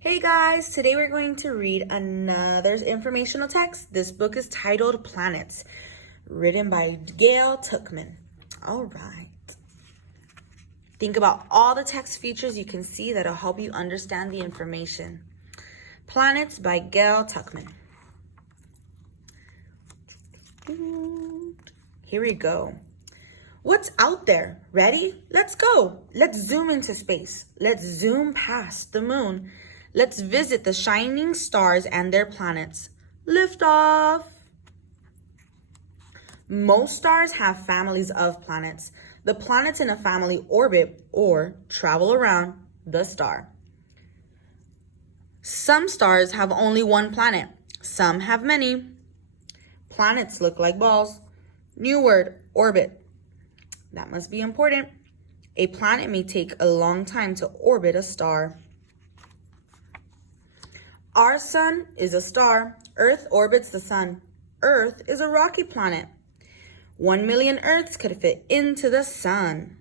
Hey guys, today we're going to read another informational text. This book is titled Planets, written by Gail Tuchman. All right. Think about all the text features you can see that'll help you understand the information. Planets by Gail Tuchman. Here we go. What's out there? Ready? Let's go. Let's zoom into space. Let's zoom past the moon. Let's visit the shining stars and their planets. Lift off. Most stars have families of planets. The planets in a family orbit or travel around the star. Some stars have only one planet. Some have many. Planets look like balls. New word, orbit. That must be important. A planet may take a long time to orbit a star. Our sun is a star. Earth orbits the sun. Earth is a rocky planet. 1 million Earths could fit into the sun.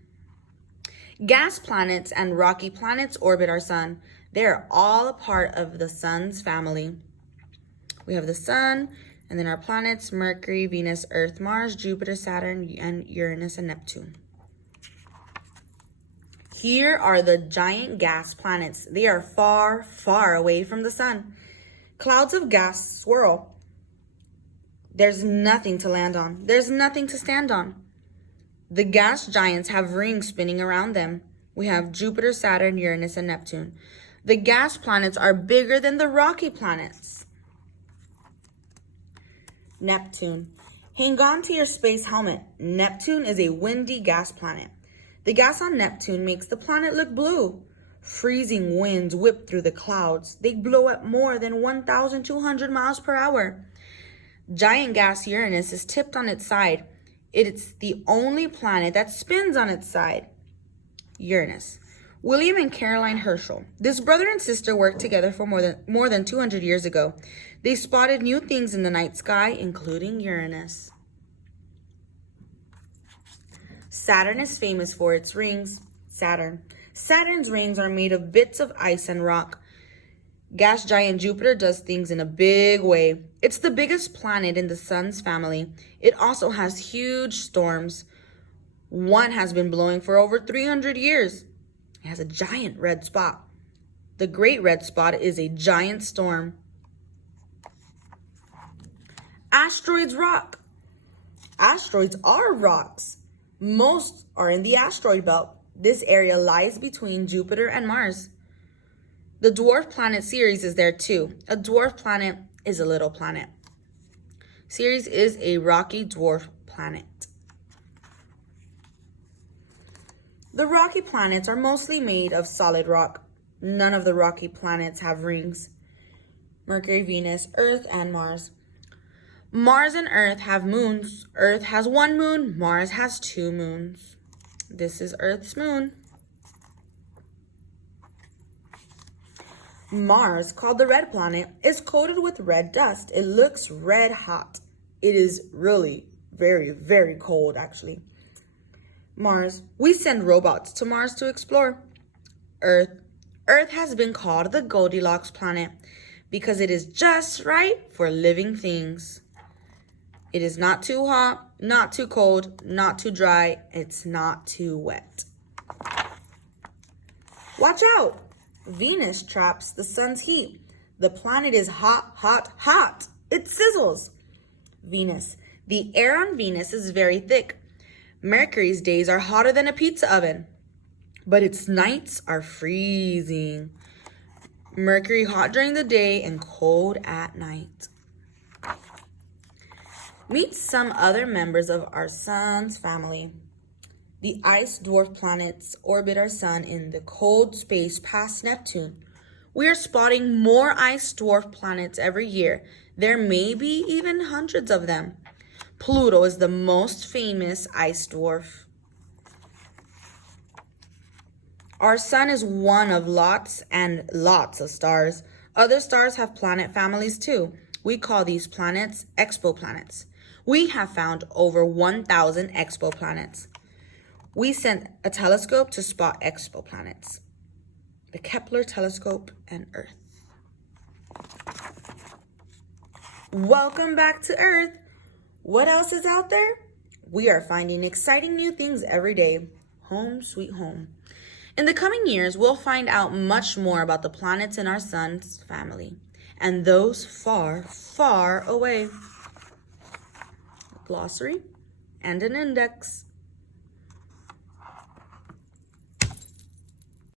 Gas planets and rocky planets orbit our sun. They are all a part of the sun's family. We have the sun, and then our planets, Mercury, Venus, Earth, Mars, Jupiter, Saturn, and Uranus and Neptune. Here are the giant gas planets. They are far, far away from the sun. Clouds of gas swirl. There's nothing to land on. There's nothing to stand on. The gas giants have rings spinning around them. We have Jupiter, Saturn, Uranus, and Neptune. The gas planets are bigger than the rocky planets. Neptune. Hang on to your space helmet. Neptune is a windy gas planet. The gas on Neptune makes the planet look blue. Freezing winds whip through the clouds. They blow at more than 1,200 miles per hour. Giant gas Uranus is tipped on its side. It's the only planet that spins on its side. Uranus. William and Caroline Herschel. This brother and sister worked together for more than 200 years ago. They spotted new things in the night sky, including Uranus. Saturn is famous for its rings. Saturn's rings are made of bits of ice and rock. Gas giant Jupiter does things in a big way. It's the biggest planet in the sun's family. It also has huge storms. One has been blowing for over 300 years. It has a giant red spot. The Great Red Spot is a giant storm. Asteroids rock. Asteroids are rocks. Most are in the asteroid belt. This area lies between Jupiter and Mars. The dwarf planet Ceres is there too. A dwarf planet is a little planet. Ceres is a rocky dwarf planet. The rocky planets are mostly made of solid rock. None of the rocky planets have rings. Mercury, Venus, Earth, and Mars. Mars and Earth have moons. Earth has one moon. Mars has two moons. This is Earth's moon. Mars, called the red planet, is coated with red dust. It looks red hot. It is really very, very cold, actually. Mars. We send robots to Mars to explore. Earth. Earth has been called the Goldilocks planet because it is just right for living things. It is not too hot, not too cold, not too dry. It's not too wet. Watch out! Venus traps the sun's heat. The planet is hot, hot, hot. It sizzles. Venus. The air on Venus is very thick. Mercury's days are hotter than a pizza oven, but its nights are freezing. Mercury hot during the day and cold at night. Meet some other members of our sun's family. The ice dwarf planets orbit our sun in the cold space past Neptune. We are spotting more ice dwarf planets every year. There may be even hundreds of them. Pluto is the most famous ice dwarf. Our sun is one of lots and lots of stars. Other stars have planet families too. We call these planets exoplanets. We have found over 1,000 exoplanets. We sent a telescope to spot exoplanets, the Kepler telescope and Earth. Welcome back to Earth. What else is out there? We are finding exciting new things every day. Home sweet home. In the coming years, we'll find out much more about the planets in our sun's family and those far, far away. Glossary and an index.